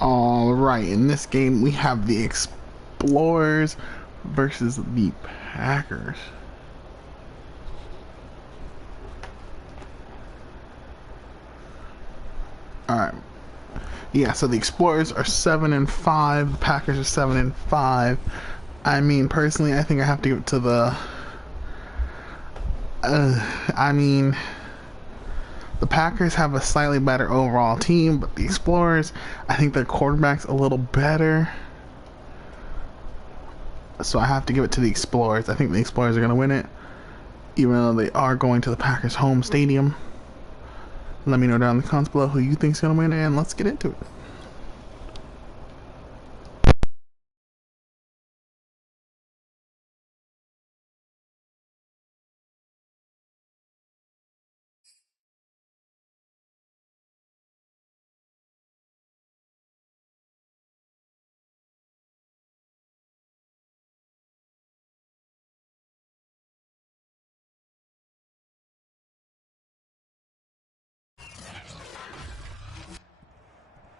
Alright, in this game we have the Explorers versus the Packers. Alright. Yeah, so the Explorers are 7-5, the Packers are 7-5. I mean, personally, I think I have to give it to the the Packers have a slightly better overall team, but the Explorers, I think their quarterback's a little better. So I have to give it to the Explorers. I think the Explorers are going to win it, even though they are going to the Packers' home stadium. Let me know down in the comments below who you think's going to win, and let's get into it.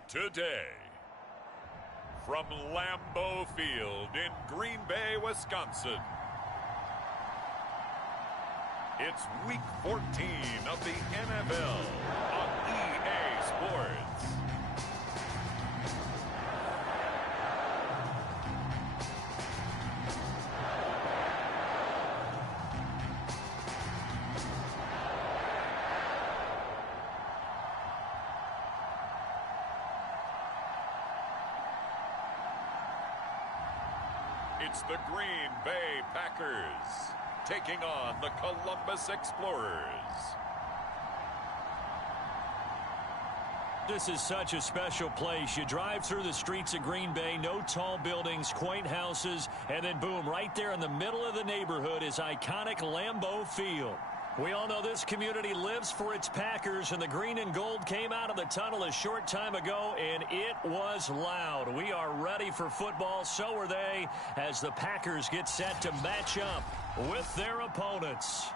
Today, from Lambeau Field in Green Bay, Wisconsin, it's Week 14 of the NFL on EA Sports. It's the Green Bay Packers taking on the Columbus Explorers. This is such a special place. You drive through the streets of Green Bay, no tall buildings, quaint houses, and then boom, right there in the middle of the neighborhood is iconic Lambeau Field. We all know this community lives for its Packers, and the green and gold came out of the tunnel a short time ago, and it was loud. We are ready for football, so are they, as the Packers get set to match up with their opponents.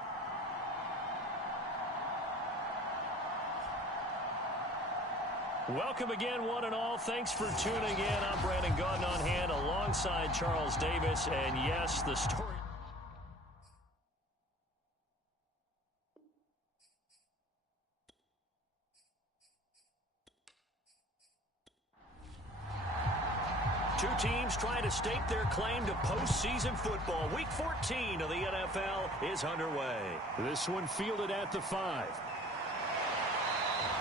Welcome again, one and all. Thanks for tuning in. I'm Brandon Gaudin on hand alongside Charles Davis, and yes, the story... Two teams trying to stake their claim to postseason football. Week 14 of the NFL is underway. This one fielded at the 5.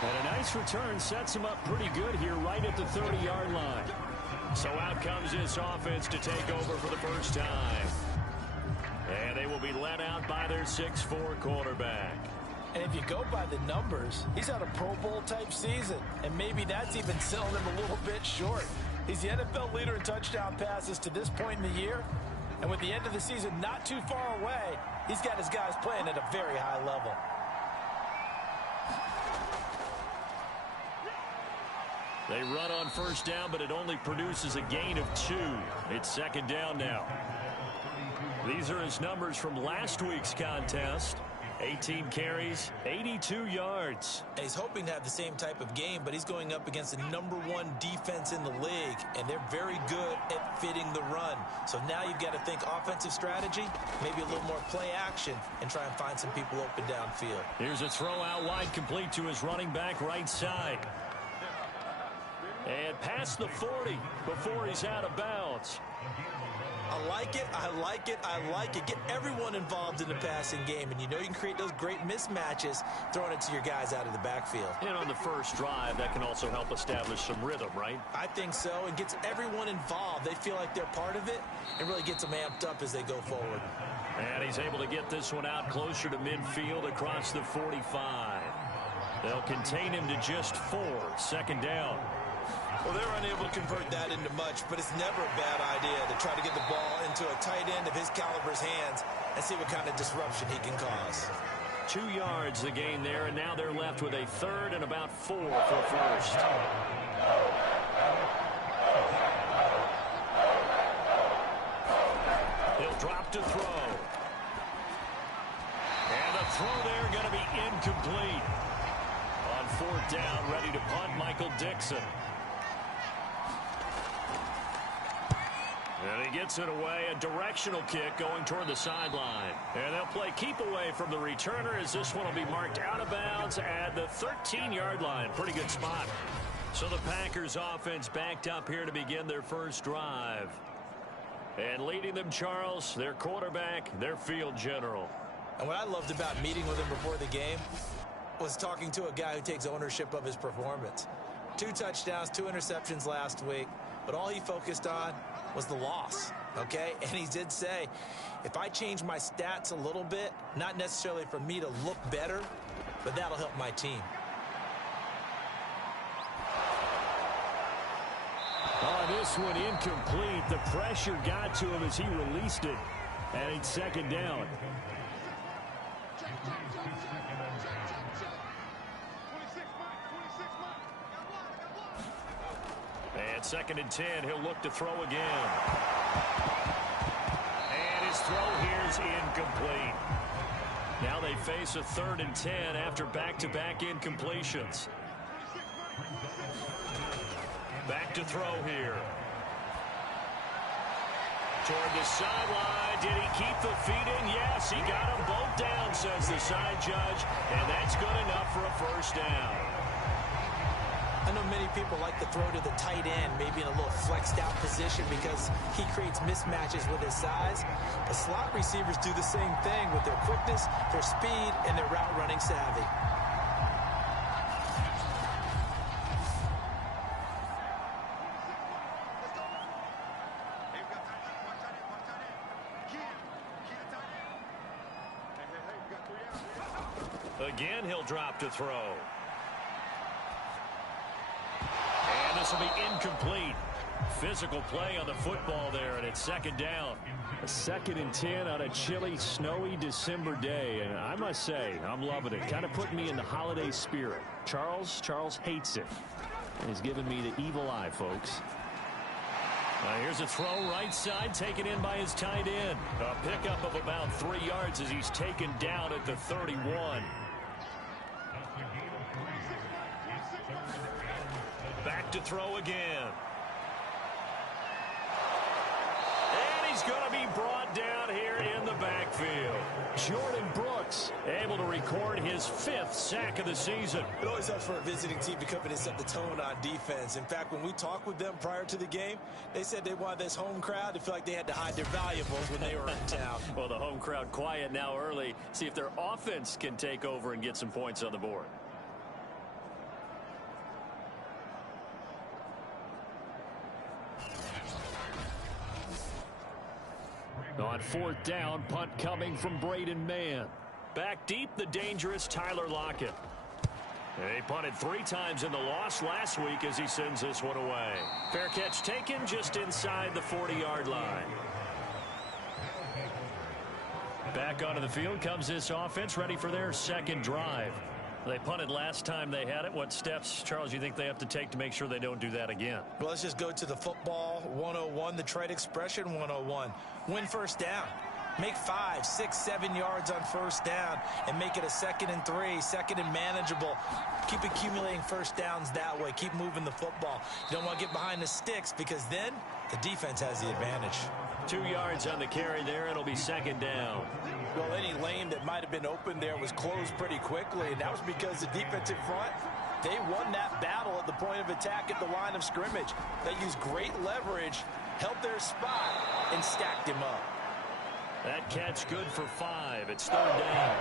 And a nice return sets him up pretty good here right at the 30-yard line. So out comes this offense to take over for the first time. And they will be led out by their 6'4" quarterback. And if you go by the numbers, he's had a Pro Bowl type season. And maybe that's even selling him a little bit short. He's the NFL leader in touchdown passes to this point in the year. And with the end of the season not too far away, he's got his guys playing at a very high level. They run on first down, but it only produces a gain of 2. It's second down now. These are his numbers from last week's contest. 18 carries, 82 yards. He's hoping to have the same type of game, but he's going up against the #1 defense in the league, and they're very good at fitting the run. So now you've got to think offensive strategy, maybe a little more play action, and try and find some people open downfield. Here's a throw out wide, complete to his running back right side. And past the 40 before he's out of bounds. I like it, I like it, I like it. Get everyone involved in the passing game, and you know you can create those great mismatches throwing it to your guys out of the backfield. And on the first drive, that can also help establish some rhythm, right? I think so, and gets everyone involved. They feel like they're part of it, and really gets them amped up as they go forward. And he's able to get this one out closer to midfield across the 45. They'll contain him to just 4, second down. Well, they're unable to convert that into much, but it's never a bad idea to try to get the ball into a tight end of his caliber's hands and see what kind of disruption he can cause. 2 yards the gain there, and now they're left with a 3rd and about 4 for first. He'll drop to throw. And the throw there going to be incomplete. On 4th down, ready to punt, Michael Dixon. And he gets it away, a directional kick going toward the sideline. And they'll play keep away from the returner as this one will be marked out of bounds at the 13-yard line. Pretty good spot. So the Packers offense backed up here to begin their first drive. And leading them, Charles, their quarterback, their field general. And what I loved about meeting with him before the game was talking to a guy who takes ownership of his performance. 2 touchdowns, 2 interceptions last week, but all he focused on was the loss, okay? And he did say, if I change my stats a little bit, not necessarily for me to look better, but that'll help my team. Oh, this one incomplete. The pressure got to him as he released it. And it's second down. And second and 10, he'll look to throw again. And his throw here is incomplete. Now they face a 3rd and 10 after back-to-back incompletions. Back to throw here. Toward the sideline. Did he keep the feet in? Yes, he got them both down, says the side judge. And that's good enough for a first down. I know many people like to throw to the tight end, maybe in a little flexed out position because he creates mismatches with his size. But slot receivers do the same thing with their quickness, their speed, and their route running savvy. Again, he'll drop to throw. And this will be incomplete. Physical play on the football there, and it's second down. A 2nd and 10 on a chilly, snowy December day. And I must say, I'm loving it. Kind of putting me in the holiday spirit. Charles hates it. And he's giving me the evil eye, folks. Here's a throw right side, taken in by his tight end. A pickup of about 3 yards as he's taken down at the 31. Back to throw again. And he's going to be brought down here in the backfield. Jordan Brooks able to record his 5th sack of the season. It always helps for a visiting team to come in and set the tone on defense. In fact, when we talked with them prior to the game, they said they wanted this home crowd to feel like they had to hide their valuables when they were in town. Well, the home crowd quiet now early. See if their offense can take over and get some points on the board. On 4th down, punt coming from Braden Mann. Back deep, the dangerous Tyler Lockett. And he punted 3 times in the loss last week as he sends this one away. Fair catch taken just inside the 40-yard line. Back onto the field comes this offense, ready for their second drive. They punted last time they had it. What steps, Charles, you think they have to take to make sure they don't do that again? Well, let's just go to the football 101, the trade expression 101. Win first down. Make 5, 6, 7 yards on first down and make it a 2nd and 3, 2nd and manageable. Keep accumulating first downs that way. Keep moving the football. You don't want to get behind the sticks because then the defense has the advantage. 2 yards on the carry there. It'll be second down. Well, any lane that might have been open there was closed pretty quickly, and that was because the defensive front, they won that battle at the point of attack at the line of scrimmage. They used great leverage, held their spot, and stacked him up. That catch good for 5. It's 3rd down.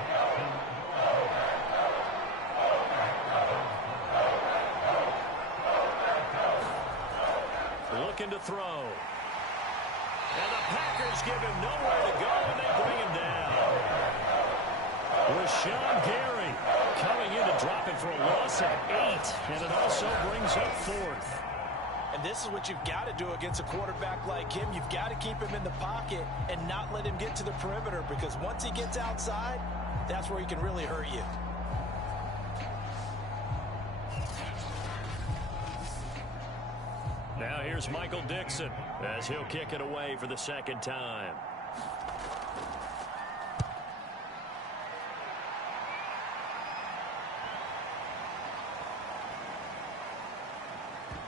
Looking to throw. And the Packers give him nowhere to go, and they bring him down. Rashawn Gary coming in to drop it for a loss at 8, and it also brings up 4th. And this is what you've got to do against a quarterback like him. You've got to keep him in the pocket and not let him get to the perimeter, because once he gets outside, that's where he can really hurt you. Now here's Michael Dixon as he'll kick it away for the 2nd time.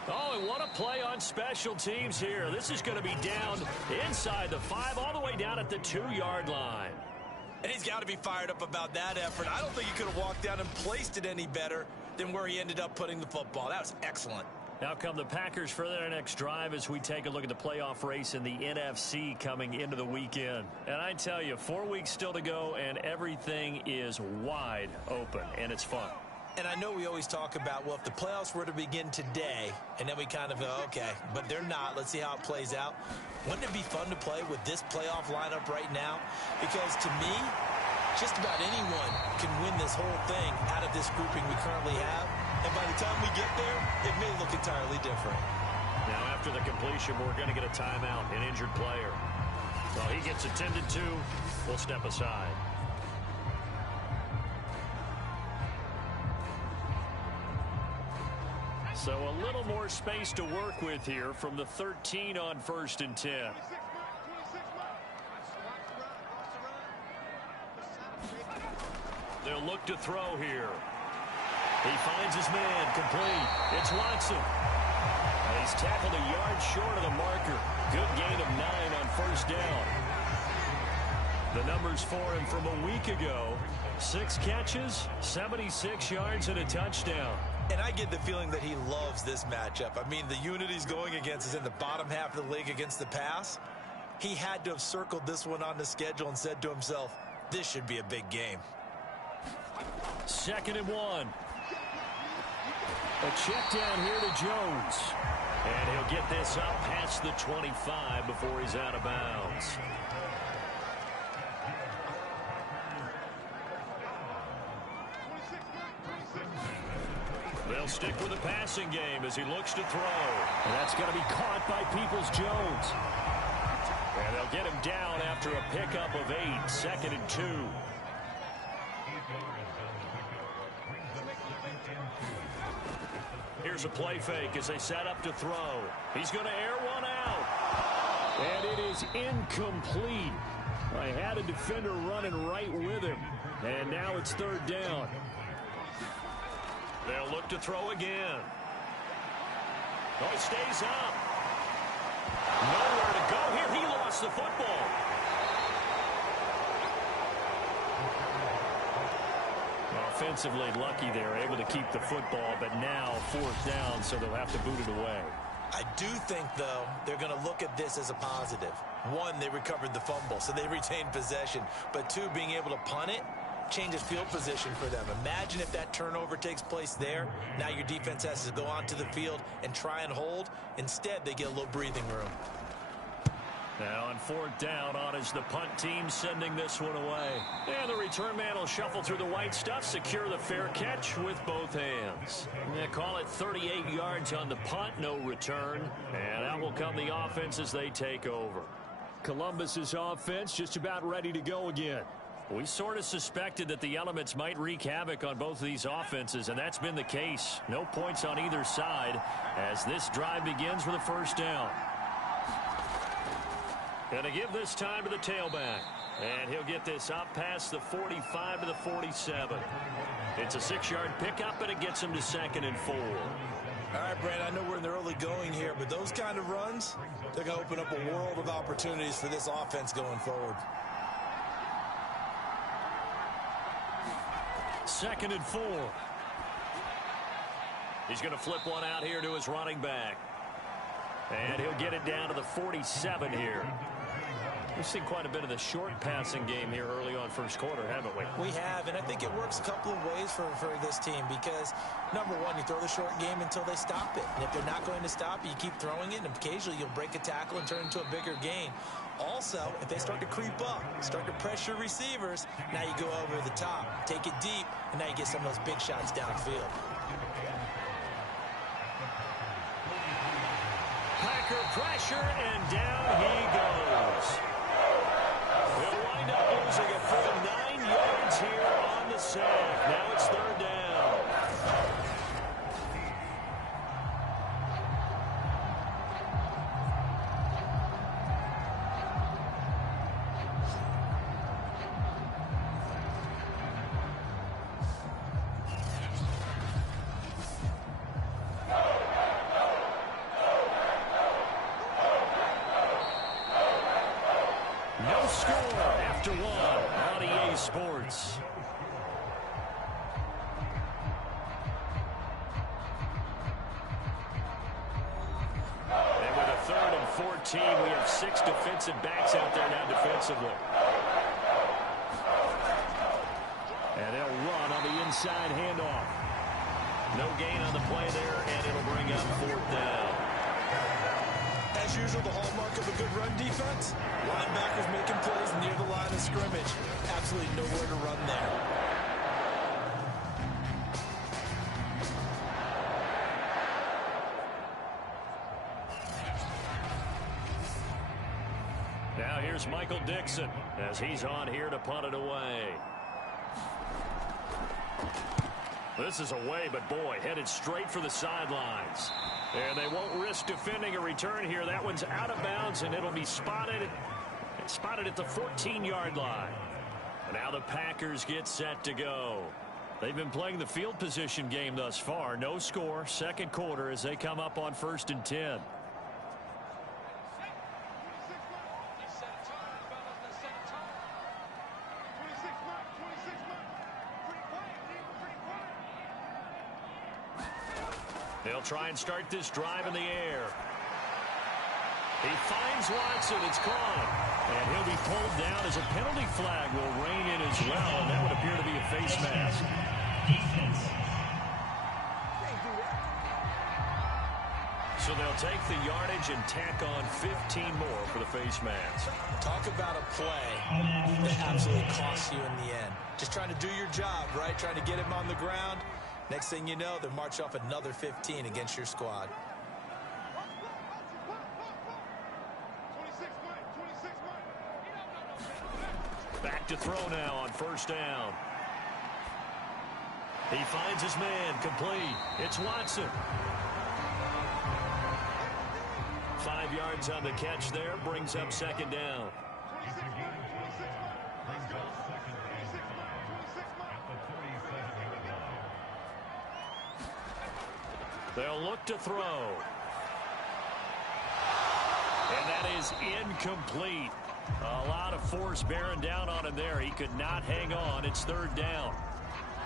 Oh, and what a play on special teams here. This is going to be down inside the 5, all the way down at the 2-yard line. And he's got to be fired up about that effort. I don't think he could have walked down and placed it any better than where he ended up putting the football. That was excellent. Now come the Packers for their next drive as we take a look at the playoff race in the NFC coming into the weekend. And I tell you, 4 weeks still to go, and everything is wide open, and it's fun. And I know we always talk about, well, if the playoffs were to begin today, and then we kind of go, okay, but they're not. Let's see how it plays out. Wouldn't it be fun to play with this playoff lineup right now? Because to me, just about anyone can win this whole thing out of this grouping we currently have. And by the time we get there, it may look entirely different. Now, after the completion, we're going to get a timeout, an injured player. Well, he gets attended to. We'll step aside. So a little more space to work with here from the 13 on 1st and 10. They'll look to throw here. He finds his man, complete. It's Watson. And he's tackled a yard short of the marker. Good gain of 9 on 1st down. The numbers for him from a week ago: 6 catches, 76 yards, and a touchdown. And I get the feeling that he loves this matchup. I mean, the unit he's going against is in the bottom half of the league against the pass. He had to have circled this one on the schedule and said to himself, this should be a big game. 2nd and 1. A check down here to Jones. And he'll get this up past the 25 before he's out of bounds. They'll stick with the passing game as he looks to throw. And that's going to be caught by Peoples-Jones. And they'll get him down after a pickup of 8, 2nd and 2. Here's a play fake as they set up to throw. He's going to air one out. And it is incomplete. I had a defender running right with him. And now it's 3rd down. They'll look to throw again. Oh, he stays up. Nowhere to go here. He lost the football. Offensively lucky they're able to keep the football, but now 4th down, so they'll have to boot it away. I do think, though, they're going to look at this as a positive. 1, they recovered the fumble, so they retained possession. But 2, being able to punt it changes field position for them. Imagine if that turnover takes place there. Now your defense has to go onto the field and try and hold. Instead, they get a little breathing room. Now on 4th down, on is the punt team sending this one away. And the return man will shuffle through the white stuff, secure the fair catch with both hands. They call it 38 yards on the punt, no return. And out will come the offense as they take over. Columbus's offense just about ready to go again. We sort of suspected that the elements might wreak havoc on both of these offenses, and that's been the case. No points on either side as this drive begins with a 1st down. Going to give this time to the tailback. And he'll get this up past the 45 to the 47. It's a 6-yard pickup, and it gets him to 2nd and 4. All right, Brad, I know we're in the early going here, but those kind of runs, they're going to open up a world of opportunities for this offense going forward. 2nd and 4. He's going to flip one out here to his running back. And he'll get it down to the 47 here. We've seen quite a bit of the short passing game here early on 1st quarter, haven't we? We have, and I think it works a couple of ways for this team because, number 1, you throw the short game until they stop it. And if they're not going to stop it, you keep throwing it, and occasionally you'll break a tackle and turn it into a bigger gain. Also, if they start to creep up, start to pressure receivers, now you go over the top, take it deep, and now you get some of those big shots downfield. Packer pressure, and down he goes. He'll wind up losing a full 9 yards here on the sack. Now it's 3rd down. efforts. And with a 3rd and 14, we have 6 defensive backs out there now defensively. And they'll run on the inside handoff. No gain on the play there, and it'll bring up 4th down. As usual, the hallmark of a good run defense, linebackers making plays near the line of scrimmage. Absolutely nowhere to run there. Now here's Michael Dixon as he's on here to punt it away. This is away, but boy, headed straight for the sidelines. And they won't risk defending a return here. That one's out of bounds, and it'll be spotted at the 14-yard line. Now the Packers get set to go. They've been playing the field position game thus far. No score, 2nd quarter as they come up on 1st and 10. They'll try and start this drive in the air. He finds Watson. It's caught. And he'll be pulled down as a penalty flag will rein in as well. And that would appear to be a face mask. So they'll take the yardage and tack on 15 more for the face mask. Talk about a play that absolutely costs you in the end. Just trying to do your job, right? Trying to get him on the ground. Next thing you know, they march off another 15 against your squad. Back to throw now on 1st down. He finds his man, complete. It's Watson. 5 yards on the catch there, brings up 2nd down. They'll look to throw. And that is incomplete. A lot of force bearing down on him there. He could not hang on. It's 3rd down.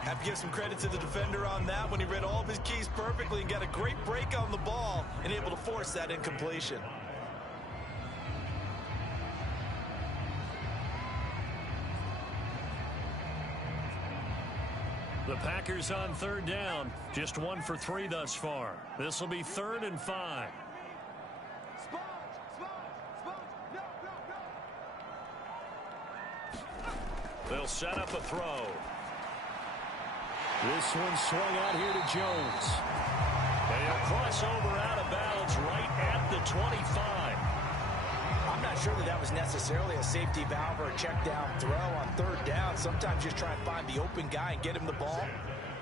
Have to give some credit to the defender on that when he read all of his keys perfectly and got a great break on the ball and able to force that incompletion. The Packers on 3rd down. Just 1 for 3 thus far. This will be 3rd and 5. They'll set up a throw. This one swung out here to Jones. And he'll cross over out of bounds right at the 25. I'm not sure that was necessarily a safety valve or a check down throw on 3rd down. Sometimes just try and find the open guy and get him the ball.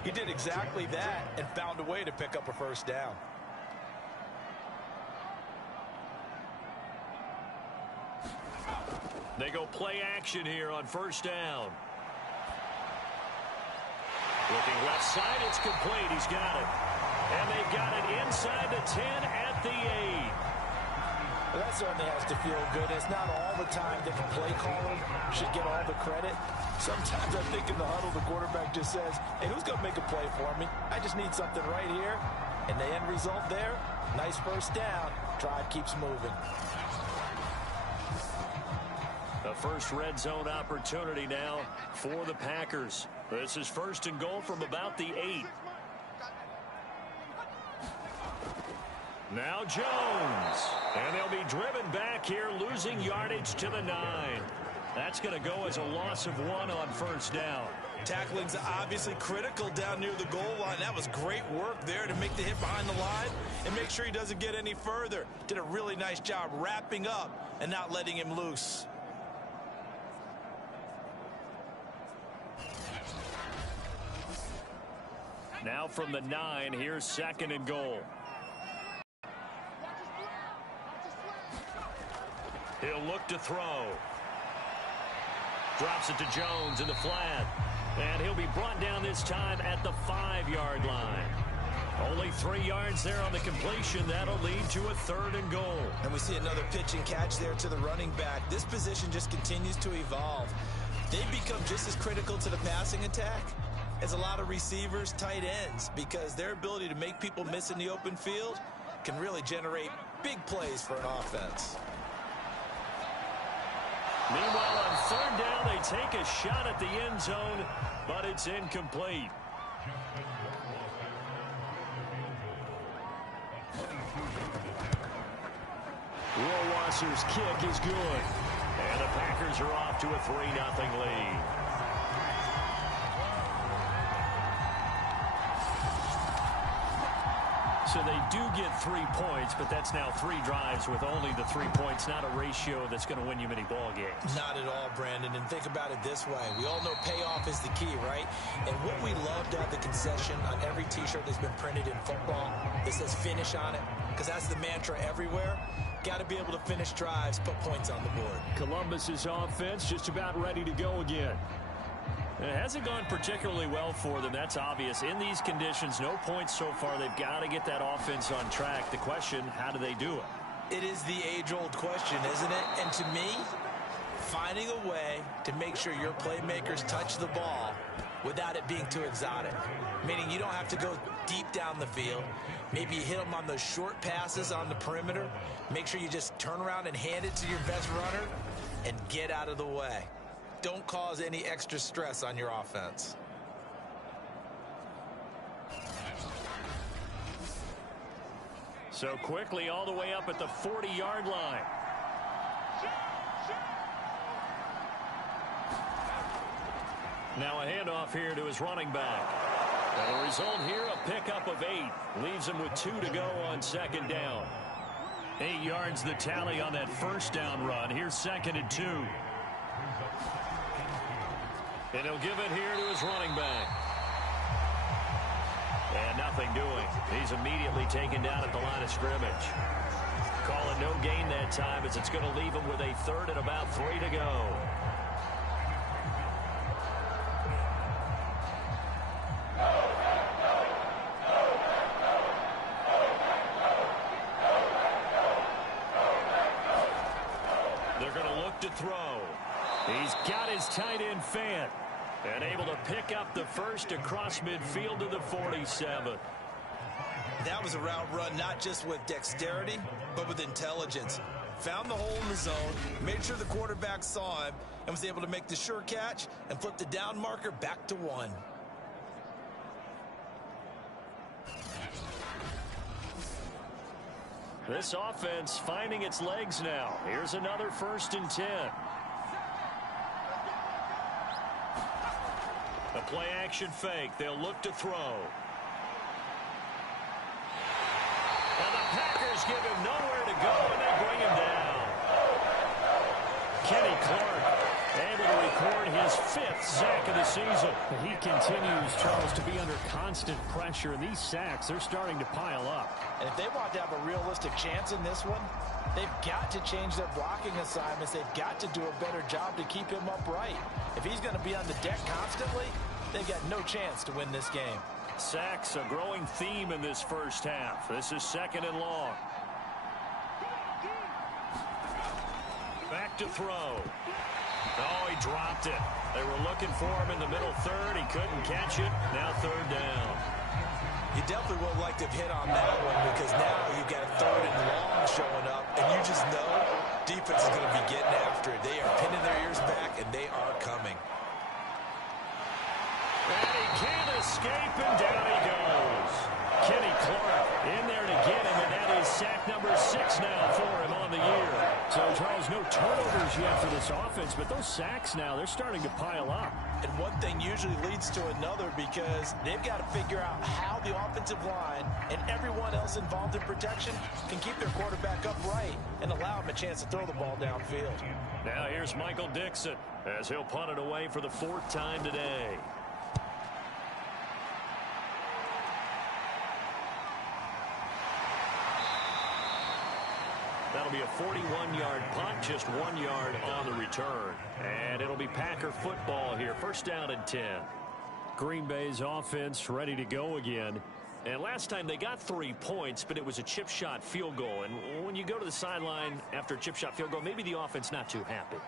He did exactly that and found a way to pick up a 1st down. They go play action here on 1st down. Looking left side, it's complete. He's got it. And they got it inside the 10 at the 8. Well, that certainly has to feel good. It's not all the time that the play caller should get all the credit. Sometimes I think in the huddle, the quarterback just says, hey, who's going to make a play for me? I just need something right here. And the end result there, nice 1st down. Drive keeps moving. The first red zone opportunity now for the Packers. This is 1st and goal from about the 8. Now Jones. And they'll be driven back here, losing yardage to the 9. That's going to go as a loss of 1 on 1st down. Tackling's obviously critical down near the goal line. That was great work there to make the hit behind the line and make sure he doesn't get any further. Did a really nice job wrapping up and not letting him loose. Now from the 9, here's 2nd and goal. He'll look to throw. Drops it to Jones in the flat. And he'll be brought down this time at the 5-yard line. Only 3 yards there on the completion. That'll lead to a 3rd and goal. And we see another pitch and catch there to the running back. This position just continues to evolve. They become just as critical to the passing attack as a lot of receivers, tight ends, because their ability to make people miss in the open field can really generate big plays for an offense. Meanwhile, on third down, they take a shot at the end zone, but it's incomplete. Rohrwasser's kick is good. And the Packers are off to a 3-0 lead. So they do get 3 points, but that's now 3 drives with only the 3 points, not a ratio that's going to win you many ball games. Not at all, Brandon. And think about it this way. We all know payoff is the key, right? And what we love to have the concession on every T-shirt that's been printed in football that says finish on it, because that's the mantra everywhere. Got to be able to finish drives, put points on the board. Columbus's offense just about ready to go again. It hasn't gone particularly well for them. That's obvious. In these conditions, no points so far. They've got to get that offense on track. The question, how do they do it? It is the age-old question, isn't it? And to me, finding a way to make sure your playmakers touch the ball without it being too exotic. Meaning you don't have to go deep down the field. Maybe you hit them on those short passes on the perimeter. Make sure you just turn around and hand it to your best runner and get out of the way. Don't cause any extra stress on your offense. So quickly all the way up at the 40-yard line. Now a handoff here to his running back. And the result here, a pickup of 8. Leaves him with 2 to go on second down. 8 yards the tally on that first down run. Here's 2nd and 2. And he'll give it here to his running back. And nothing doing. He's immediately taken down at the line of scrimmage. Calling no gain that time as it's going to leave him with a 3rd and about 3 to go. They're going to look to throw. He's got his tight end fan. And able to pick up the first across midfield to the 47. That was a route run not just with dexterity, but with intelligence. Found the hole in the zone, made sure the quarterback saw him, and was able to make the sure catch and flip the down marker back to 1. This offense finding its legs now. Here's another 1st and 10. A play-action fake. They'll look to throw. And the Packers give him nowhere to go, and they bring him down. Kenny Clark able to record his 5th sack of the season. He continues, Charles, to be under constant pressure, and these sacks, they're starting to pile up. And if they want to have a realistic chance in this one, they've got to change their blocking assignments. They've got to do a better job to keep him upright. If he's going to be on the deck constantly, they've got no chance to win this game. Sacks, a growing theme in this first half. This is 2nd and long. Back to throw. Oh, he dropped it. They were looking for him in the middle 3rd. He couldn't catch it. Now 3rd down. You definitely would have liked to have hit on that one, because now you've got 3rd and long showing up, and you just know defense is going to be getting after it. They are pinning their ears back, and they are coming. And he can't escape, and down he goes. Kenny Clark in there to get him, and that is sack number 6 now for him on the year. So, Charles, no turnovers yet for this offense, but those sacks now, they're starting to pile up. And one thing usually leads to another, because they've got to figure out how the offensive line and everyone else involved in protection can keep their quarterback upright and allow him a chance to throw the ball downfield. Now here's Michael Dixon as he'll punt it away for the 4th time today. That'll be a 41-yard punt, just 1 yard on the return. And it'll be Packer football here. 1st down and 10. Green Bay's offense ready to go again. And last time they got 3 points, but it was a chip shot field goal. And when you go to the sideline after a chip shot field goal, maybe the offense not too happy.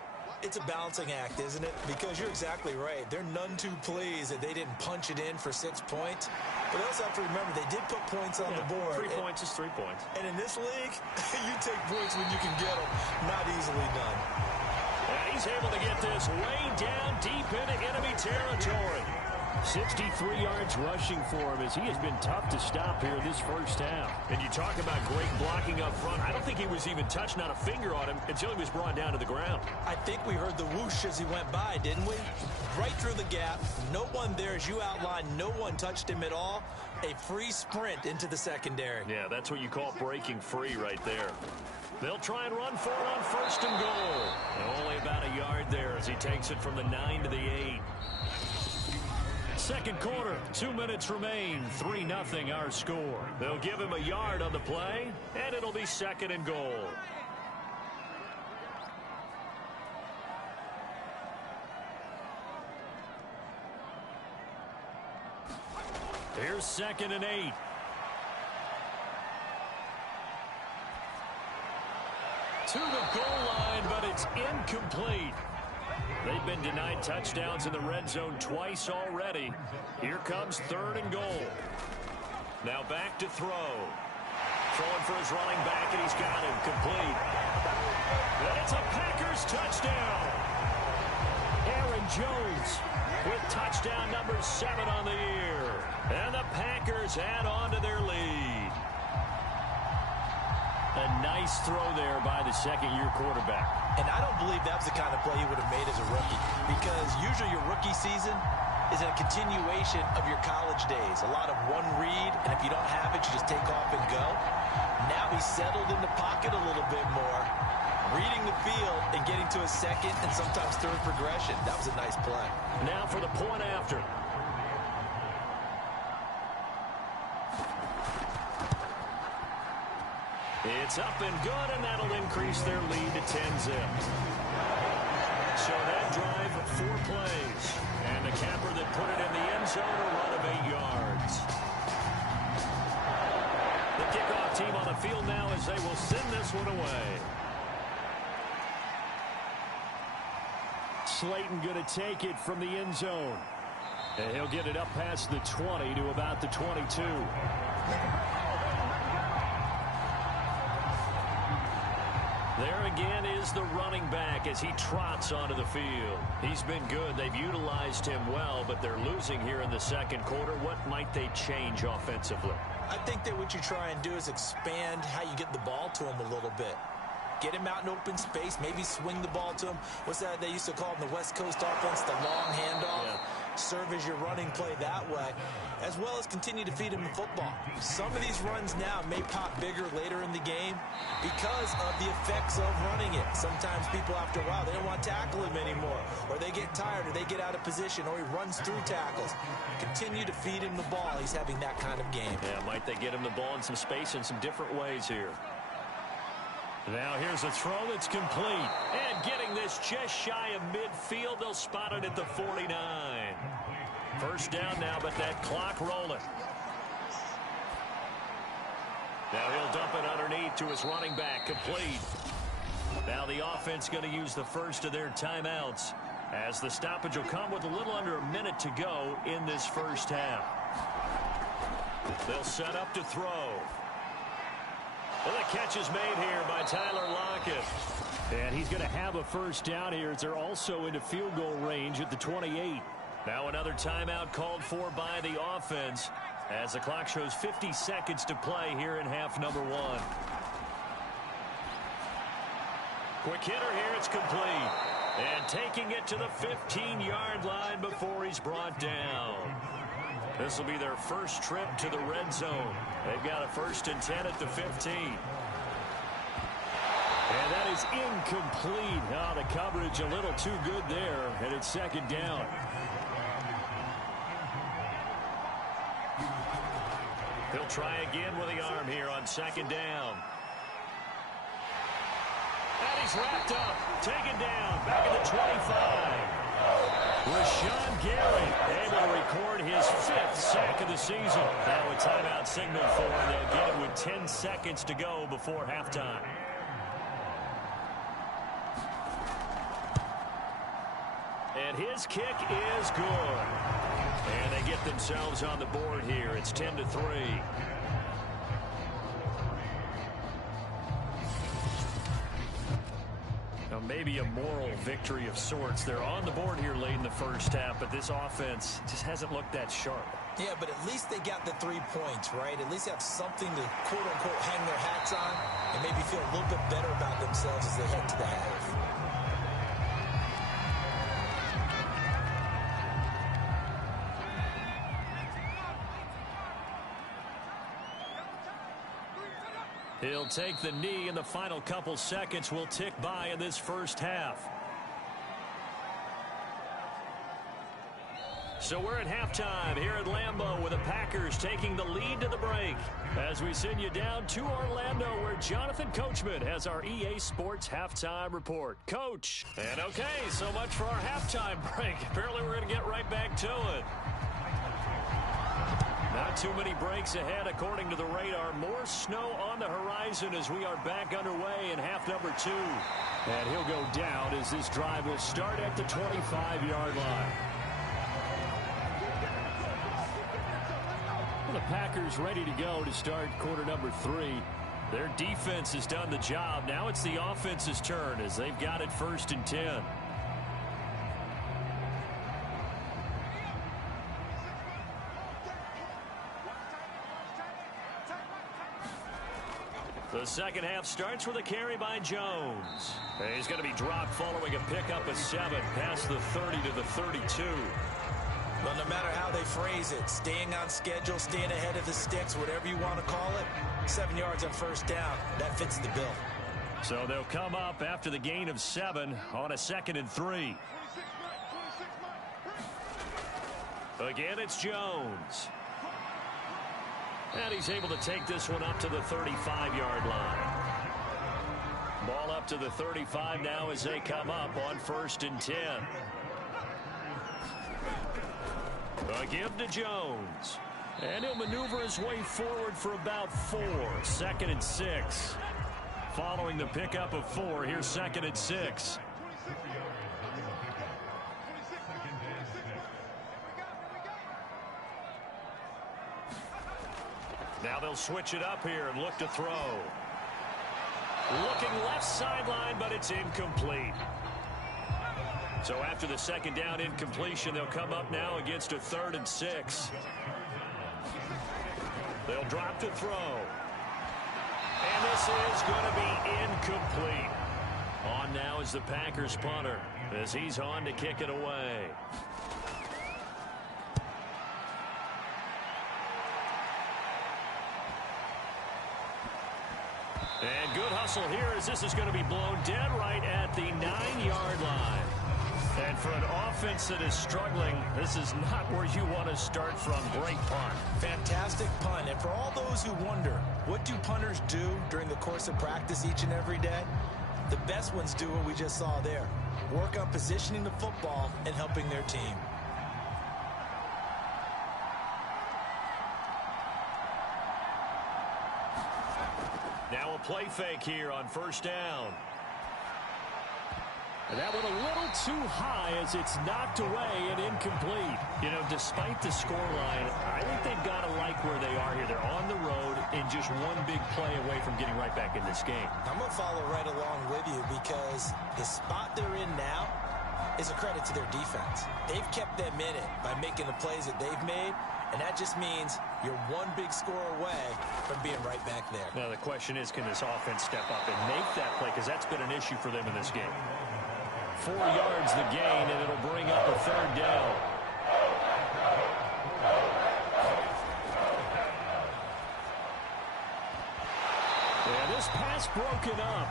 It's a balancing act, isn't it? Because you're exactly right. They're none too pleased that they didn't punch it in for 6 points. But they also have to remember they did put points on the board. 3 points is 3 points. And in this league, you take points when you can get them. Not easily done. And he's able to get this way down deep into enemy territory. 63 yards rushing for him as he has been tough to stop here this first half. And you talk about great blocking up front. I don't think he was even touched, not a finger on him, until he was brought down to the ground. I think we heard the whoosh as he went by, didn't we? Right through the gap. No one there, as you outlined. No one touched him at all. A free sprint into the secondary. Yeah, that's what you call breaking free right there. They'll try and run for it on 1st and goal. And only about a yard there as he takes it from the 9 to the 8. Second quarter, 2 minutes remain, 3-0 our score. They'll give him a yard on the play, and it'll be 2nd and goal. Here's 2nd and 8. To the goal line, but it's incomplete. They've been denied touchdowns in the red zone twice already. Here comes 3rd and goal. Now back to throw. Throwing for his running back, and he's got him complete. And it's a Packers touchdown. Aaron Jones with touchdown number 7 on the year. And the Packers add on to their lead. A nice throw there by the second-year quarterback. And I don't believe that was the kind of play he would have made as a rookie, because usually your rookie season is a continuation of your college days. A lot of one read, and if you don't have it, you just take off and go. Now he's settled in the pocket a little bit more, reading the field and getting to a second and sometimes third progression. That was a nice play. Now for the point after. It's up and good, and that'll increase their lead to 10-zip. So that drive, 4 plays. And the capper that put it in the end zone, a run of 8 yards. The kickoff team on the field now as they will send this one away. Slayton going to take it from the end zone. And he'll get it up past the 20 to about the 22. There again is the running back as he trots onto the field. He's been good. They've utilized him well, but they're losing here in the second quarter. What might they change offensively? I think that what you try and do is expand how you get the ball to him a little bit. Get him out in open space, maybe swing the ball to him. What's that they used to call in the West Coast offense, the long handoff? Yeah. Serve as your running play that way, as well as continue to feed him the football. Some of these runs now may pop bigger later in the game because of the effects of running it. Sometimes people, after a while, they don't want to tackle him anymore, or they get tired, or they get out of position, or he runs through tackles. Continue to feed him the ball. He's having that kind of game. Yeah, might they get him the ball in some space in some different ways here. Now here's a throw that's complete. And getting this just shy of midfield, they'll spot it at the 49. First down now, but that clock rolling. Now he'll dump it underneath to his running back, complete. Now the offense going to use the first of their timeouts, as the stoppage will come with a little under a minute to go in this first half. They'll set up to throw. Well, the catch is made here by Tyler Lockett. And he's going to have a first down here as they're also into field goal range at the 28. Now another timeout called for by the offense as the clock shows 50 seconds to play here in half number 1. Quick hitter here, it's complete. And taking it to the 15-yard line before he's brought down. This will be their first trip to the red zone. They've got a 1st and 10 at the 15. And that is incomplete. Oh, the coverage a little too good there, and it's 2nd down. He'll try again with the arm here on 2nd down. And he's wrapped up, taken down, back at the 25. Rashawn Gary able to record his 5th sack of the season. Now a timeout signal for him. They'll get it with 10 seconds to go before halftime. And his kick is good. And they get themselves on the board here. It's 10-3. Now, maybe a moral victory of sorts. They're on the board here late in the first half, but this offense just hasn't looked that sharp. Yeah, but at least they got the 3 points, right? At least they have something to, quote-unquote, hang their hats on and maybe feel a little bit better about themselves as they head to the half. He'll take the knee, and the final couple seconds will tick by in this first half. So we're at halftime here at Lambeau with the Packers taking the lead to the break. As we send you down to Orlando where Jonathan Coachman has our EA Sports halftime report. Coach. And okay, so much for our halftime break. Apparently we're going to get right back to it. Not too many breaks ahead according to the radar. More snow on the horizon as we are back underway in half number 2. And he'll go down as this drive will start at the 25-yard line. Well, the Packers ready to go to start quarter number 3. Their defense has done the job. Now it's the offense's turn as they've got it 1st and 10. The second half starts with a carry by Jones. He's going to be dropped following a pickup of 7 past the 30 to the 32. Well, no matter how they phrase it, staying on schedule, staying ahead of the sticks, whatever you want to call it, 7 yards on first down, that fits the bill. So they'll come up after the gain of 7 on a 2nd and 3. Again, it's Jones. And he's able to take this one up to the 35-yard line. Ball up to the 35 now as they come up on 1st and 10. A give to Jones. And he'll maneuver his way forward for about 4. 2nd and 6. Following the pickup of 4, here's 2nd and 6. Now they'll switch it up here and look to throw. Looking left sideline, but it's incomplete. So after the 2nd down incompletion, they'll come up now against a 3rd and 6. They'll drop to throw. And this is going to be incomplete. On now is the Packers punter as he's on to kick it away. And good hustle here as this is going to be blown dead right at the 9-yard line. And for an offense that is struggling, this is not where you want to start from. Great punt. Fantastic punt. And for all those who wonder, what do punters do during the course of practice each and every day? The best ones do what we just saw there. Work on positioning the football and helping their team. Now a play fake here on 1st down. And that went a little too high as it's knocked away and incomplete. You know, despite the scoreline, I think they've got to like where they are here. They're on the road and just one big play away from getting right back in this game. I'm going to follow right along with you because the spot they're in now is a credit to their defense. They've kept them in it by making the plays that they've made, and that just means you're one big score away from being right back there. Now the question is, can this offense step up and make that play? Because that's been an issue for them in this game. 4 yards the gain, and it'll bring up a 3rd down. And this pass broken up.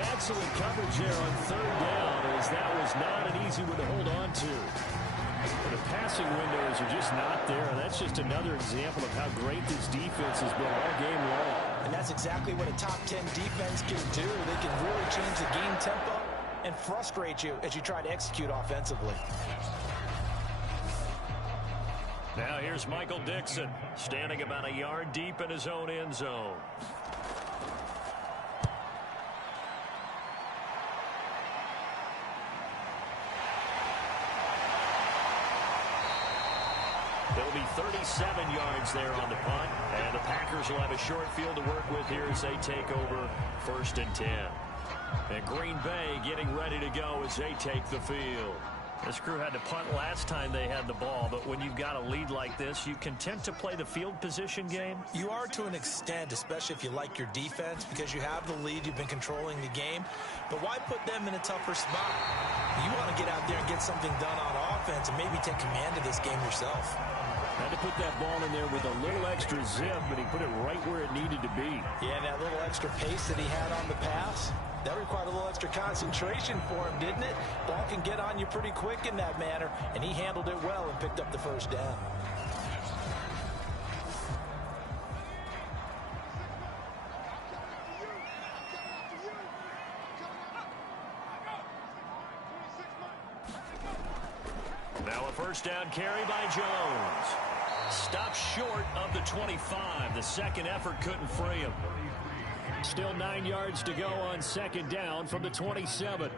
Excellent coverage there on 3rd down, as that was not an easy one to hold on to. The passing windows are just not there. That's just another example of how great this defense has been all game long. And that's exactly what a top 10 defense can do. They can really change the game tempo and frustrate you as you try to execute offensively. Now here's Michael Dixon, standing about a yard deep in his own end zone. It'll be 37 yards there on the punt, and the Packers will have a short field to work with here as they take over 1st and 10. And Green Bay getting ready to go as they take the field. This crew had to punt last time they had the ball, but when you've got a lead like this, you content to play the field position game? You are to an extent, especially if you like your defense, because you have the lead, you've been controlling the game. But why put them in a tougher spot? You want to get out there and get something done on offense and maybe take command of this game yourself. Had to put that ball in there with a little extra zip, but he put it right where it needed to be. Yeah, that little extra pace that he had on the pass, that required a little extra concentration for him, didn't it? Ball can get on you pretty quick in that manner, and he handled it well and picked up the first down. Now a first down carry by Jones. Stopped short of the 25. The second effort couldn't free him. Still 9 yards to go on second down from the 27.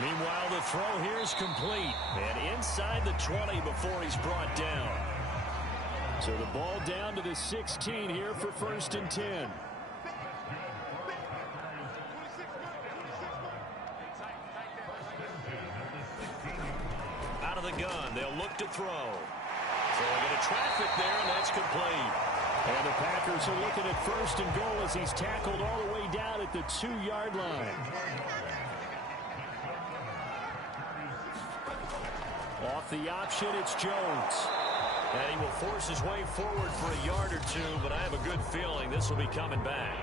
Meanwhile, the throw here is complete. And inside the 20 before he's brought down. So the ball down to the 16 here for 1st and 10. Out of the gun, they'll look to throw. So they get a traffic there, and that's complete. And the Packers are looking at 1st and goal as he's tackled all the way down at the 2-yard line. Off the option, it's Jones. And he will force his way forward for a yard or two, but I have a good feeling this will be coming back.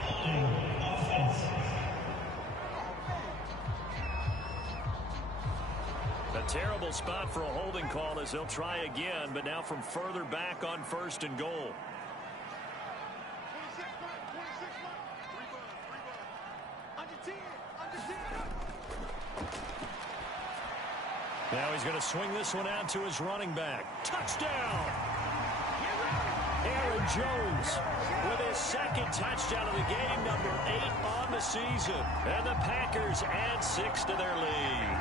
A terrible spot for a holding call as they'll try again, but now from further back on 1st and goal. Now he's going to swing this one out to his running back. Touchdown! Aaron Jones with his second touchdown of the game, number 8 on the season. And the Packers add 6 to their lead.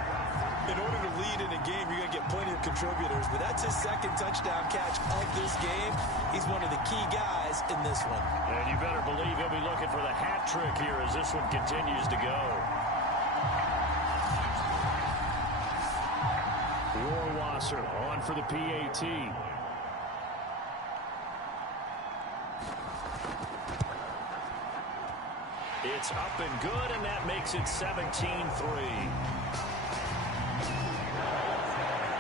In order to lead in a game, you're going to get plenty of contributors, but that's his second touchdown catch of this game. He's one of the key guys in this one. And you better believe he'll be looking for the hat trick here as this one continues to go. Rohrwasser on for the PAT. It's up and good, and that makes it 17-3.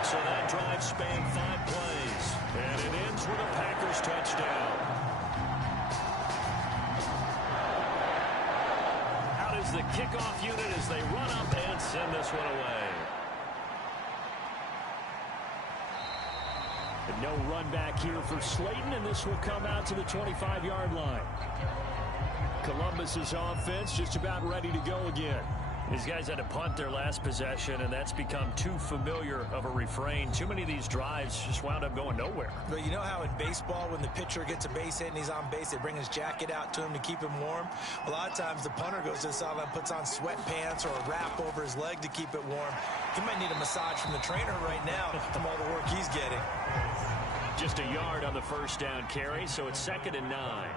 So that drive spanned 5 plays, and it ends with a Packers touchdown. Out is the kickoff unit as they run up and send this one away. And no run back here for Slayton, and this will come out to the 25-yard line. Columbus's offense just about ready to go again. These guys had to punt their last possession, and that's become too familiar of a refrain. Too many of these drives just wound up going nowhere. But you know how in baseball, when the pitcher gets a base hit and he's on base, they bring his jacket out to him to keep him warm? A lot of times the punter goes to the sideline, puts on sweatpants or a wrap over his leg to keep it warm. He might need a massage from the trainer right now from all the work he's getting. Just a yard on the first down carry, so it's 2nd and 9.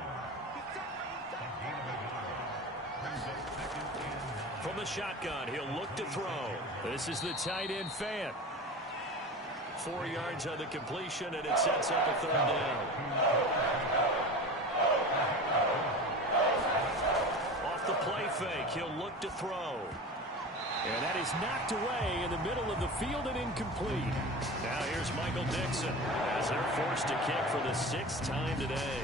From the shotgun, he'll look to throw. This is the tight end Fant. 4 yards on the completion, and it sets up a 3rd down. Off the play fake, he'll look to throw. And that is knocked away in the middle of the field and incomplete. Now here's Michael Dixon as they're forced to kick for the 6th time today.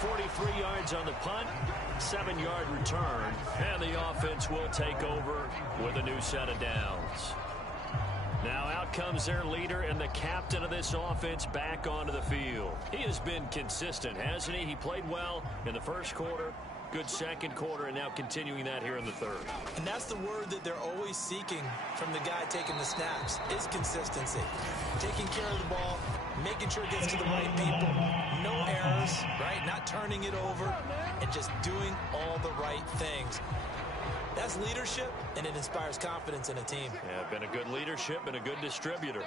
43 yards on the punt, 7-yard return, and the offense will take over with a new set of downs. Now out comes their leader and the captain of this offense back onto the field. He has been consistent, hasn't he? He played well in the first quarter, good second quarter, and now continuing that here in the third. And that's the word that they're always seeking from the guy taking the snaps, is consistency. Taking care of the ball, making sure it gets to the right people. No errors, right? Not turning it over and just doing all the right things. That's leadership, and it inspires confidence in a team. Yeah, been a good leadership and a good distributor.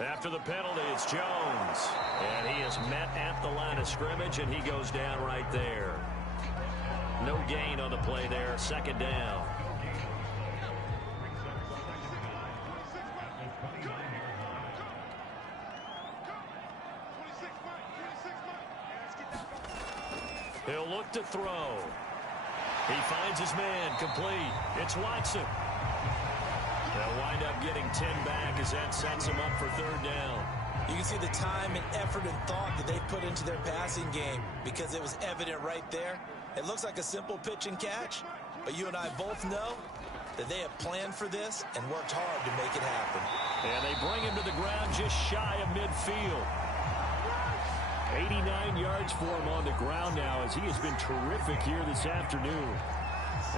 After the penalty, it's Jones. And he is met at the line of scrimmage, and he goes down right there. No gain on the play there. Second down. He'll look to throw. He finds his man, complete. It's Watson. They'll wind up getting 10 back as that sets him up for third down. You can see the time and effort and thought that they put into their passing game because it was evident right there. It looks like a simple pitch and catch, but you and I both know that they have planned for this and worked hard to make it happen. And they bring him to the ground just shy of midfield. 89 yards for him on the ground now as he has been terrific here this afternoon.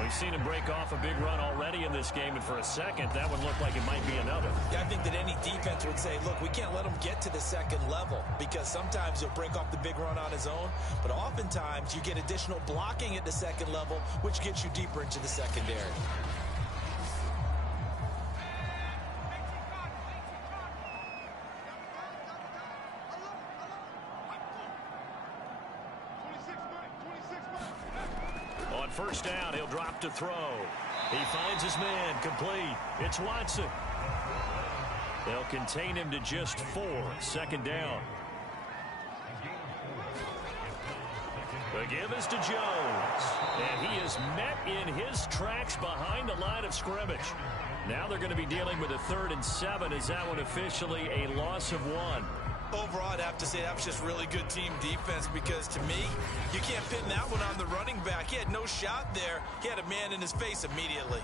We've seen him break off a big run already in this game, and for a second, that one looked like it might be another. Yeah, I think that any defense would say, look, we can't let him get to the second level because sometimes he'll break off the big run on his own, but oftentimes you get additional blocking at the second level, which gets you deeper into the secondary. On first down, he'll drop to throw. He finds his man, complete. It's Watson. They'll contain him to just 4. Second down. The give is to Jones. And he is met in his tracks behind the line of scrimmage. Now they're going to be dealing with a 3rd and 7 as that one officially a loss of 1. Overall, I'd have to say that was just really good team defense because, to me, you can't pin that one on the running back. He had no shot there. He had a man in his face immediately.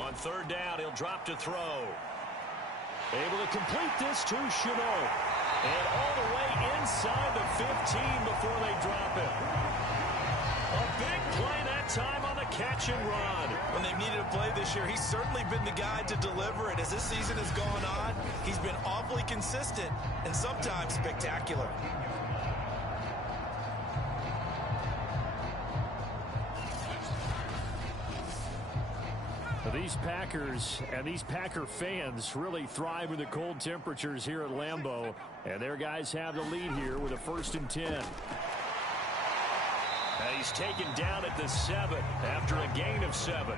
On third down, he'll drop to throw. Able to complete this to Chenault. And all the way inside the 15 before they drop it. A big play that time on the catch and run. When they've needed a play this year, he's certainly been the guy to deliver it. As this season has gone on, he's been awfully consistent and sometimes spectacular. These Packers and these Packer fans really thrive with the cold temperatures here at Lambeau. And their guys have the lead here with a 1st and 10. And he's taken down at the 7 after a gain of 7.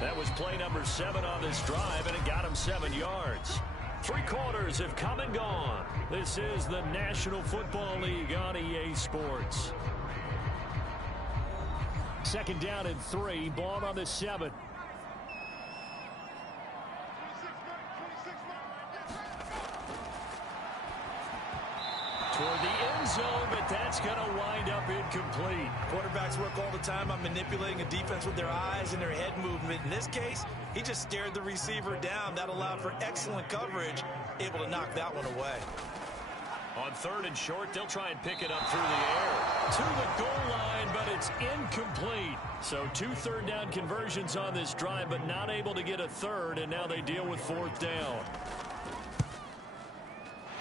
That was play number 7 on this drive, and it got him 7 yards. 3 quarters have come and gone. This is the National Football League on EA Sports. 2nd down and 3, ball on the 7. Toward the end zone, but that's going to wind up incomplete. Quarterbacks work all the time on manipulating a defense with their eyes and their head movement. In this case, he just stared the receiver down. That allowed for excellent coverage, able to knock that one away. On 3rd and short, they'll try and pick it up through the air. To the goal line, but it's incomplete. So 2 third down conversions on this drive, but not able to get a 3rd, and now they deal with 4th down.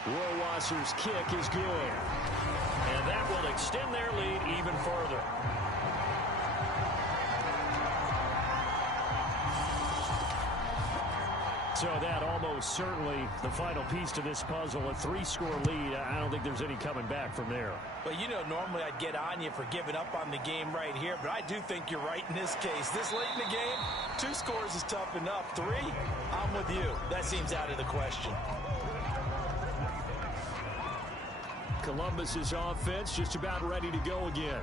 Rohrwasser's kick is good. And that will extend their lead even further. So that almost certainly the final piece to this puzzle, a 3-score lead. I don't think there's any coming back from there. But, you know, normally I'd get on you for giving up on the game right here, but I do think you're right in this case. This late in the game, 2 scores is tough enough. 3, I'm with you. That seems out of the question. Columbus's offense just about ready to go again.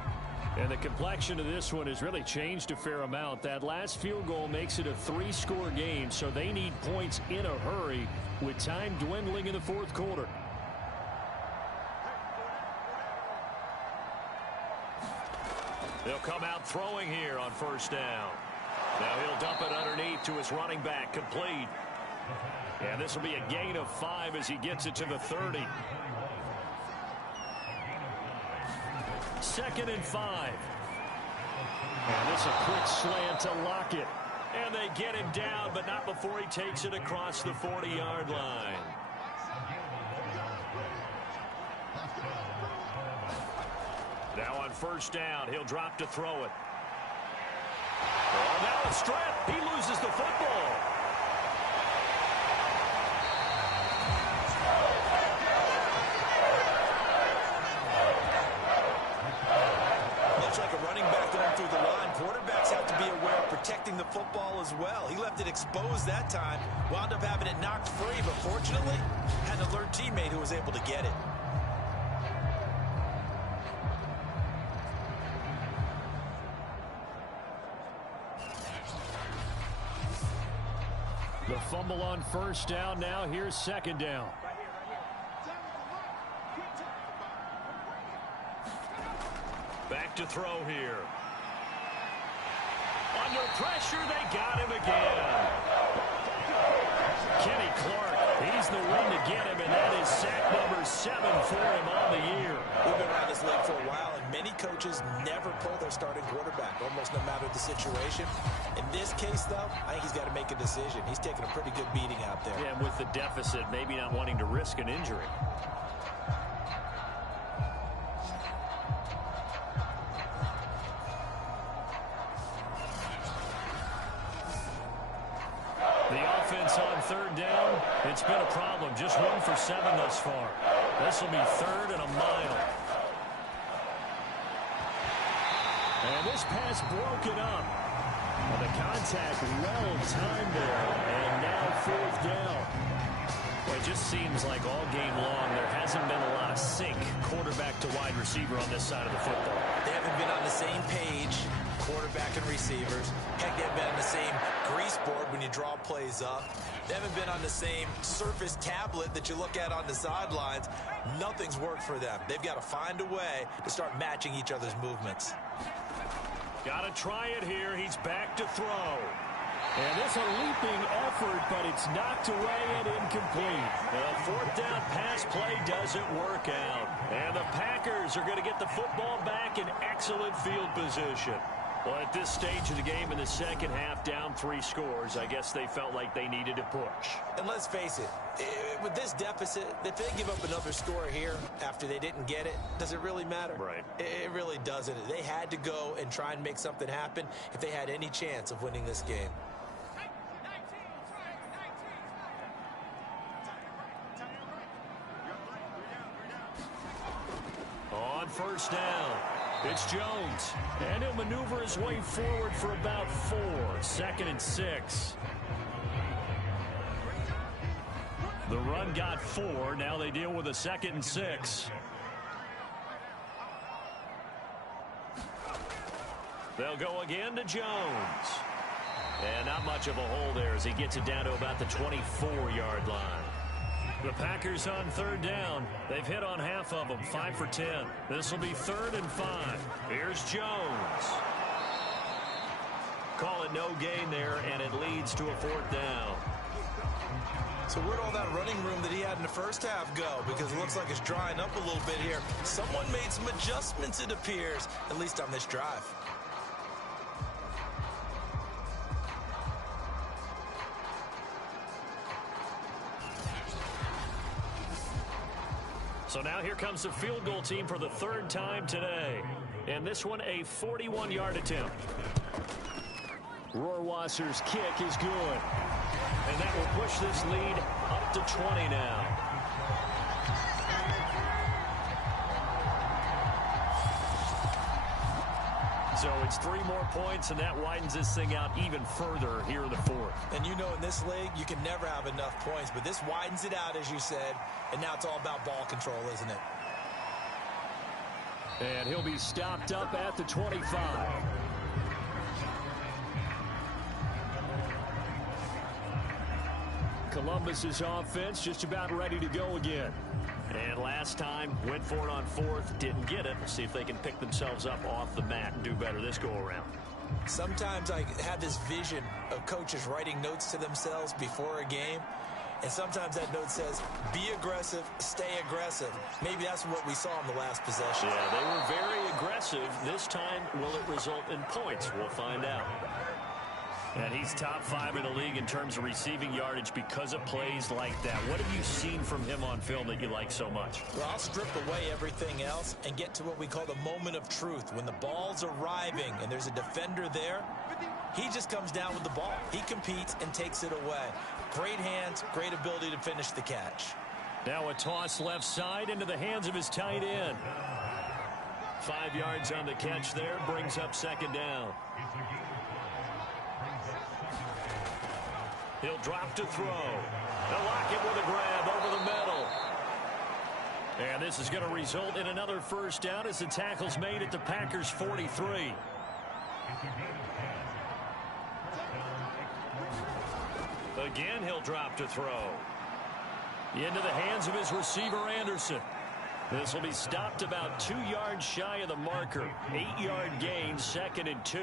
And the complexion of this one has really changed a fair amount. That last field goal makes it a 3-score game, so they need points in a hurry with time dwindling in the 4th quarter. They'll come out throwing here on 1st down. Now he'll dump it underneath to his running back, complete. And this will be a gain of 5 as he gets it to the 30. 2nd and 5. And this a quick slant to lock it. And they get him down, but not before he takes it across the 40-yard line. Now on 1st down, he'll drop to throw it. Oh, now a strip. He loses the football. Looks like a running back going through the line. Quarterbacks have to be aware of protecting the football as well. He left it exposed that time. Wound up having it knocked free, but fortunately, had an alert teammate who was able to get it. The fumble on 1st down. Now here's 2nd down. Back to throw here. Under pressure, they got him again. Kenny Clark, he's the one to get him, and that is sack number 7 for him on the year. We've been around this league for a while, and many coaches never pull their starting quarterback, almost no matter the situation. In this case, though, I think he's got to make a decision. He's taking a pretty good beating out there. Yeah, and with the deficit, maybe not wanting to risk an injury. The offense on 3rd down, it's been a problem. Just 1 for 7 thus far. This will be 3rd and a mile. And this pass broken up. Well, the contact well timed there. And now 4th down. Well, it just seems like all game long there hasn't been a lot of sync quarterback to wide receiver on this side of the football. They haven't been on the same page, quarterback and receivers. Heck, they haven't been on the same grease board when you draw plays up. They haven't been on the same surface tablet that you look at on the sidelines. Nothing's worked for them. They've got to find a way to start matching each other's movements. Got to try it here. He's back to throw. And it's a leaping effort, but it's knocked away and incomplete. The 4th down pass play doesn't work out. And the Packers are going to get the football back in excellent field position. Well, at this stage of the game in the 2nd half, down 3 scores, I guess they felt like they needed to push. And let's face it, with this deficit, if they give up another score here after they didn't get it, does it really matter? Right. It really doesn't. They had to go and try and make something happen if they had any chance of winning this game. On 1st down, it's Jones. And he'll maneuver his way forward for about 4. 2nd and 6. The run got 4. Now they deal with a 2nd and 6. They'll go again to Jones. And not much of a hole there as he gets it down to about the 24-yard line. The Packers on 3rd down. They've hit on half of them, 5 for 10. This will be 3rd and 5. Here's Jones. Call it no gain there, and it leads to a 4th down. So where'd all that running room that he had in the 1st half go? Because it looks like it's drying up a little bit here. Someone made some adjustments, it appears, at least on this drive. So now here comes the field goal team for the 3rd time today. And this one a 41-yard attempt. Rohrwasser's kick is good. And that will push this lead up to 20 now. So it's 3 more points, and that widens this thing out even further here in the 4th. And you know in this league, you can never have enough points, but this widens it out, as you said, and now it's all about ball control, isn't it? And he'll be stopped up at the 25. Columbus's offense just about ready to go again. And last time, went for it on 4th, didn't get it. We'll see if they can pick themselves up off the mat and do better this go-around. Sometimes I have this vision of coaches writing notes to themselves before a game. And sometimes that note says, be aggressive, stay aggressive. Maybe that's what we saw in the last possession. Yeah, they were very aggressive. This time, will it result in points? We'll find out. And he's top 5 in the league in terms of receiving yardage because of plays like that. What have you seen from him on film that you like so much? Well, I'll strip away everything else and get to what we call the moment of truth. When the ball's arriving and there's a defender there, he just comes down with the ball. He competes and takes it away. Great hands, great ability to finish the catch. Now a toss left side into the hands of his tight end. 5 yards on the catch there, brings up second down. He'll drop to throw. They'll lock it with a grab over the middle. And this is going to result in another first down as the tackle's made at the Packers' 43. Again, he'll drop to throw. Into the hands of his receiver, Anderson. This will be stopped about 2 yards shy of the marker. 8-yard gain, 2nd and 2.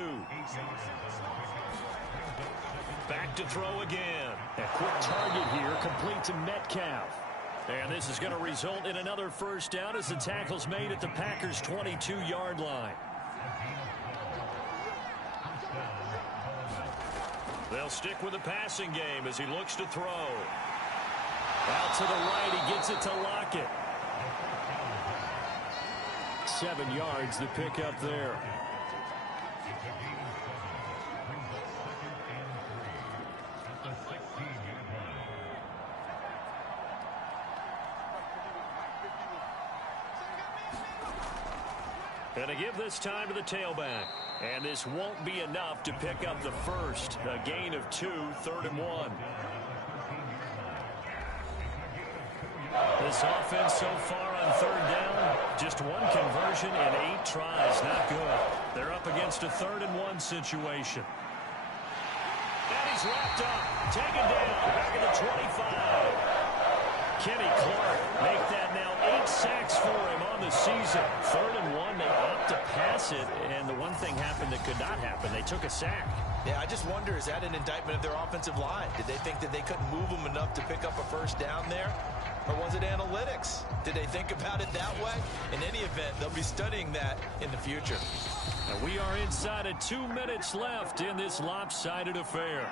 Back to throw again. A quick target here, complete to Metcalf. And this is going to result in another first down as the tackle's made at the Packers' 22-yard line. They'll stick with the passing game as he looks to throw. Out to the right, he gets it to Lockett. 7 yards to pick up there. And to give this time to the tailback. And this won't be enough to pick up the first. A gain of 2, 3rd and 1. This offense so far on 3rd down, just 1 conversion and 8 tries. Not good. They're up against a 3rd and 1 situation. And he's wrapped up. Taken down. Back at the 25. Kenny Clark make that now 8 sacks for him on the season. 3rd and 1, they opt to pass it, and the one thing happened that could not happen. They took a sack. Yeah, I just wonder, is that an indictment of their offensive line? Did they think that they couldn't move them enough to pick up a first down there? Or was it analytics? Did they think about it that way? In any event, they'll be studying that in the future. And we are inside of 2 minutes left in this lopsided affair.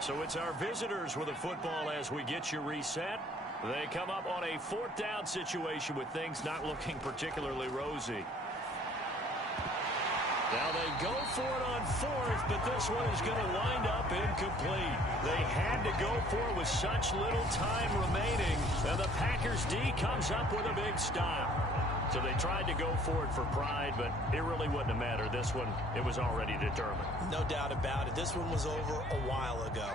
So it's our visitors with the football as we get you reset. They come up on a 4th down situation with things not looking particularly rosy. Now they go for it on 4th, but this one is going to wind up incomplete. They had to go for it with such little time remaining, and the Packers D comes up with a big stop. So they tried to go for it for pride, but it really wouldn't have mattered. This one, it was already determined. No doubt about it. This one was over a while ago.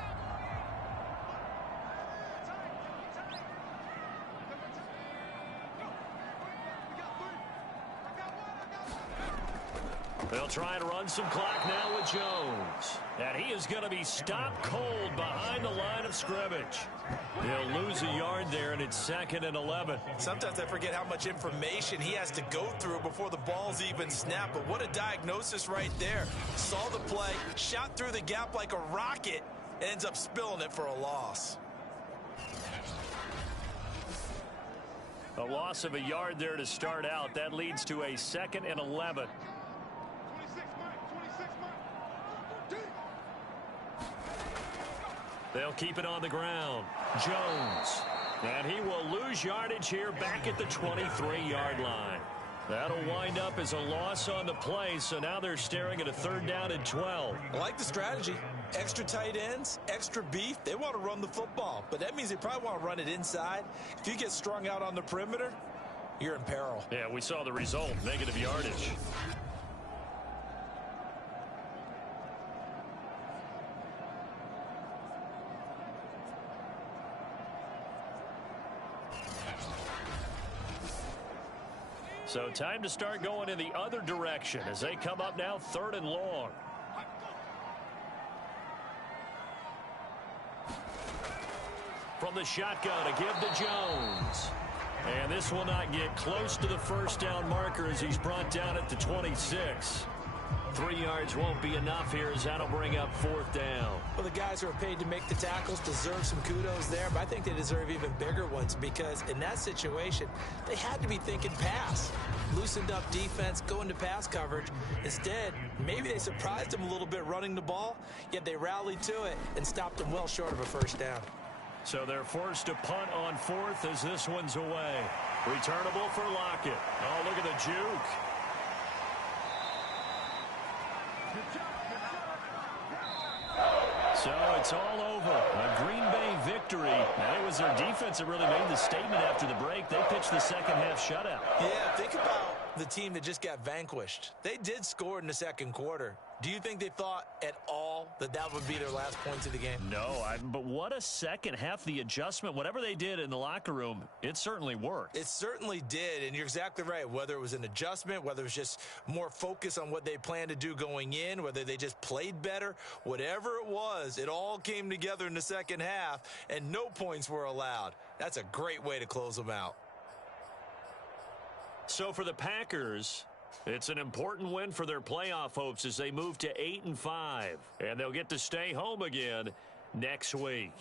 They'll try to run some clock now with Jones. And he is going to be stopped cold behind the line of scrimmage. He'll lose a yard there, and it's 2nd and 11. Sometimes I forget how much information he has to go through before the ball's even snapped. But what a diagnosis right there. Saw the play, shot through the gap like a rocket, and ends up spilling it for a loss. A loss of a yard there to start out. That leads to a 2nd and 11. They'll keep it on the ground. Jones. And he will lose yardage here back at the 23-yard line. That'll wind up as a loss on the play, so now they're staring at a 3rd down and 12. I like the strategy. Extra tight ends, extra beef. They want to run the football, but that means they probably want to run it inside. If you get strung out on the perimeter, you're in peril. Yeah, we saw the result, negative yardage. So time to start going in the other direction as they come up now 3rd and long. From the shotgun to give to Jones. And this will not get close to the first down marker as he's brought down at the 26. 3 yards won't be enough here as that'll bring up 4th down. Well, the guys who are paid to make the tackles deserve some kudos there, but I think they deserve even bigger ones because in that situation, they had to be thinking pass. Loosened up defense, go into pass coverage. Instead, maybe they surprised them a little bit running the ball, yet they rallied to it and stopped them well short of a first down. So they're forced to punt on 4th as this one's away. Returnable for Lockett. Oh, look at the juke. So it's all over. A Green Bay victory. And it was their defense that really made the statement after the break. They pitched the second half shutout. Yeah, think about the team that just got vanquished. They did score in the second quarter. Do you think they thought at all that that would be their last points of the game? No, but what a second half. The adjustment, whatever they did in the locker room, it certainly worked. It certainly did, and you're exactly right. Whether it was an adjustment, whether it was just more focus on what they planned to do going in, whether they just played better, whatever it was, it all came together in the second half, and no points were allowed. That's a great way to close them out. So for the Packers, it's an important win for their playoff hopes as they move to 8-5, and they'll get to stay home again next week.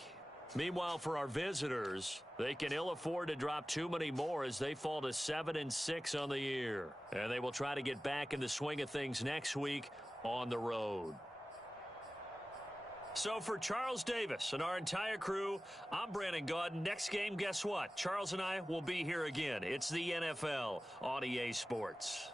Meanwhile, for our visitors, they can ill afford to drop too many more as they fall to 7-6 on the year, and they will try to get back in the swing of things next week on the road. So for Charles Davis and our entire crew, I'm Brandon Gaudin. Next game, guess what? Charles and I will be here again. It's the NFL on EA Sports.